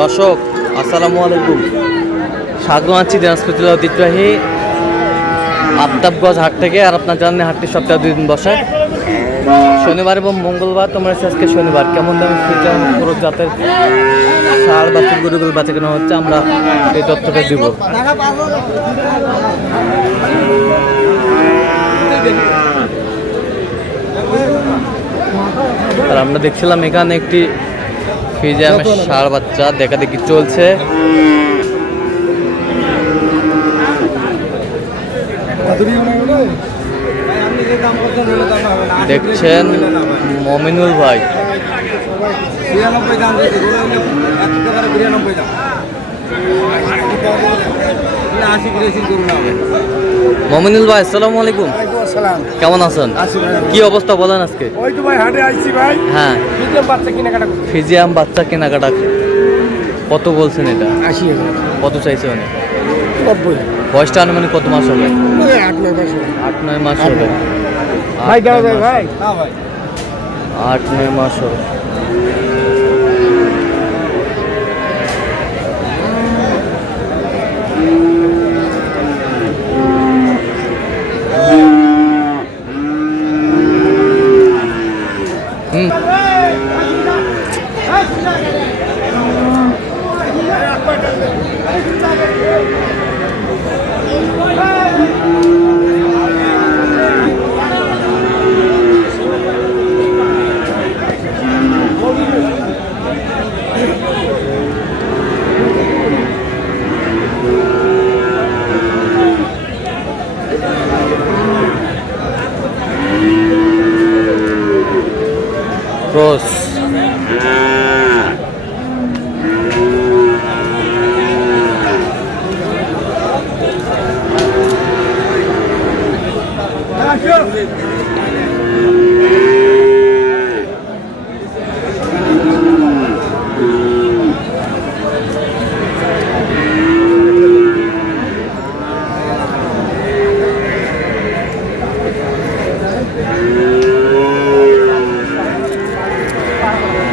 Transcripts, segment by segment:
দর্শক আসসালামু আলাইকুম, স্বাগত আছি দিনাজপুর জেলা ঐতিহ্যবাহী আফতাবগঞ্জ হাট থেকে। আর আপনার জানেন হাটটি সপ্তাহে 2 দিন বসে, শনিবার এবং মঙ্গলবার। তোমরা আজকে শনিবার কেমন দামে পুরো জাতের সার বাছুর গরুগুলো বেচা কেনা হচ্ছে, আমরা এই তথ্যটা দিব। আর আমরা দেখছিলাম এখানে একটি ফ্রিজিয়ামের ষাঁড় বাচ্চা দেখা দেখি চলছে। দেখছেন মমিনুল ভাই। মমিনুল ভাই আসসালামু আলাইকুম, কেমন আছেন? কি অবস্থা বলেন আজকে? ওই তো ভাই হাটে আইছি ভাই। হ্যাঁ, ফ্রিজিয়াম বাচ্চা কেনাকাটা কত বলছেন? এটা 80,000। কত চাইছে? মানে 90। বয়সটা আনুমানিক কত মাস হবে? 8-9 মাস হবে। ভাই দাও ভাই। 8-9 মাস হবে। ক্রস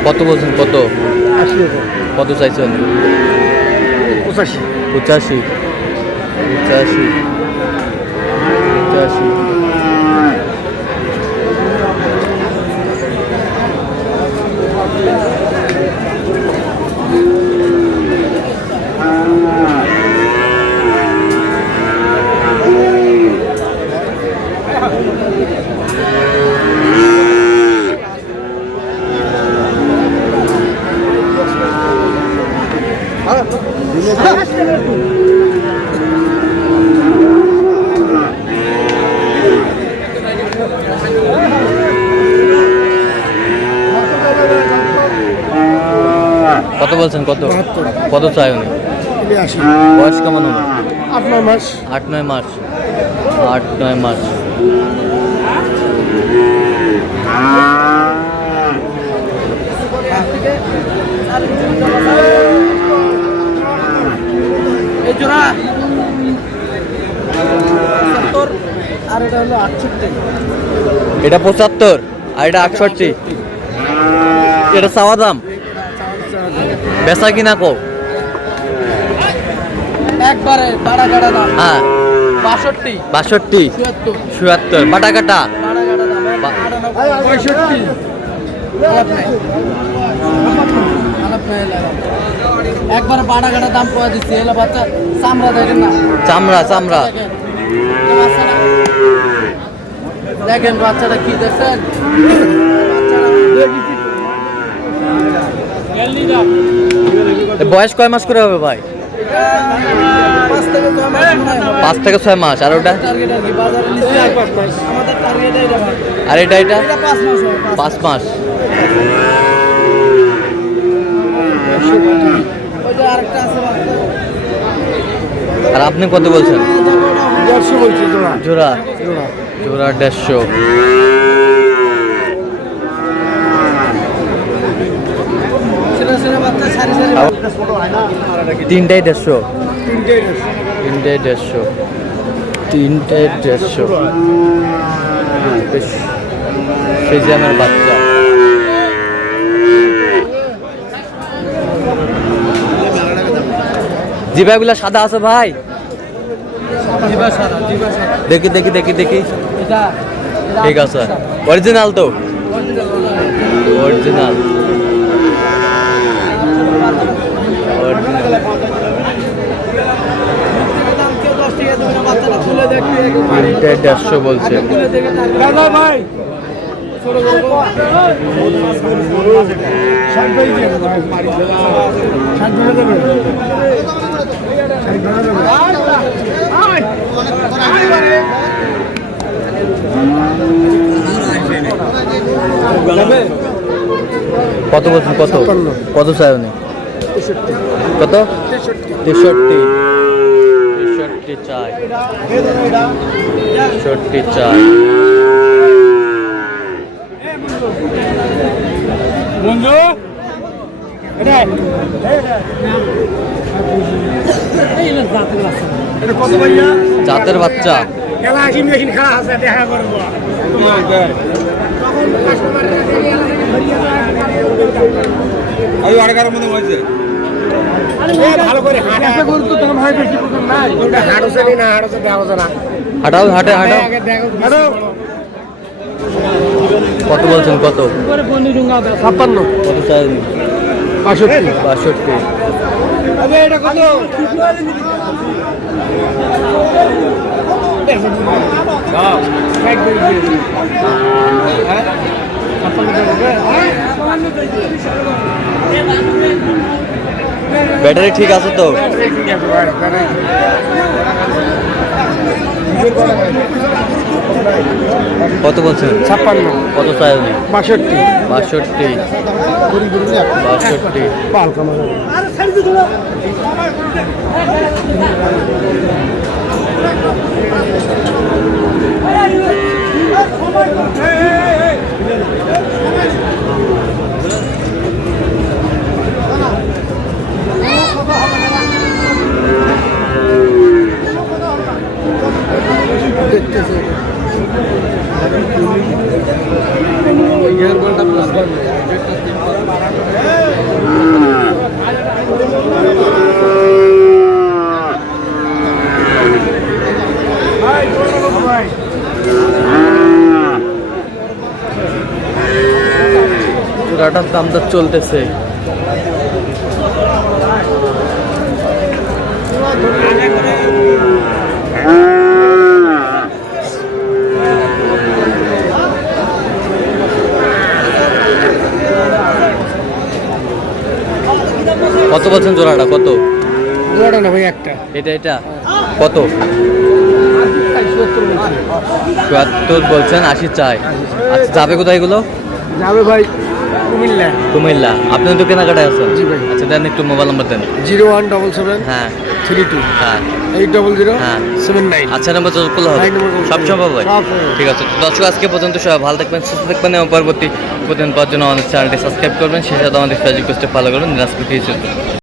কত বলছেন? কত? 80,000। কত চাইছেন? 85। 85। 85। 85। কত বলছেন? কত? কত চাই উনি? বয়স কেমন হবে? 8-9 মাস। 8-9 মাস। 8-9 মাস। আর এটা হলো 68। এটা 75 আর এটা 68। এটা চাওয়া দাম, বেচা কিনা কো? একবারে বাড়া কাটা দাম। হ্যাঁ, 62, 62, 76 বাটা কাটা। বাড়া কাটা দাম 65। একবার বাড়া কাটা দাম পাওয়া দিচ্ছে। এলা বাচ্চা চামড়া দেখেন না, চামড়া চামড়া। দেখেন বাচ্চাটা কি দেখছেন? বয়স কয় মাস করে হবে ভাই? 5 থেকে 6 মাস। আর ওটা? আর এটা? এটা 5 মাস। আর আপনি কত বলছেন? 150 বলছি জোড়া। জোড়া? জোড়া 150। তিনটাই 150। তিনটাই 150। তিনটাই 150। বেশ ফ্রিজিয়ামের বাচ্চা। জিবাগুলা সাদা আছে ভাই? জিবা সাদা, জিবা সাদা। দেখি দেখি দেখি দেখি। এটা ঠিক আছে, অরিজিনাল তো? অরিজিনাল। তিনটে 150 বলছে। ভাই কত বলছেন? কত কত চাই উনি? কত? 63। 63 চাই, 63 চাই। বন্ধু কত ভাইয়া? জাতের বাচ্চা। খেলা আসি মেশিন খেলা আছে দেখা করবো। ভালো করে হাঁটা করতো তখন হয় বেশি বুঝুন না ওটা হাঁটছে না হাঁটছে দেখা যায় না। হাঁটাও, হাঁটে হাঁটাও। কত বলছেন? কত? 56। কত চাই উনি? 65। 62। এটা কত? ব্যাটারি ঠিক আছে তো? কত বলছেন? 56। কত চাই উনি? 62। 62। 62। জোড়াটার দাম তো চলতেছে। কত বলছেন জোড়াটা? কত? জোড়াটা না ভাই একটা। এটা এটা কত? 74 বলছেন, 80 চাই। আচ্ছা, যাবে কোথায় এগুলো? যাবে ভাই কুমিল্লা। কুমিল্লা। আপনি তো কেনাকাটায় আছেন? জি ভাই। আচ্ছা, দেন একটু মোবাইল নাম্বার দেন। 0177 হ্যাঁ 32 হ্যাঁ 800 হ্যাঁ। 79। আচ্ছা, নাম্বার তো করলে হবে? হ্যাঁ, নাম্বার করলে সব সম্ভব হয়? সব সম্ভব। ঠিক আছে, তো দর্শক আজকে পর্যন্ত সবাই ভালো থাকবেন, সুস্থ থাকবেন এবং পরবর্তী প্রতিদিন পাওয়ার জন্য আমাদের চ্যানেলটি সাবস্ক্রাইব করবেন। সেই সাথে আমাদের ফেসবুক পেজটা ফলো করবেন, দিনাজপুর কৃষি।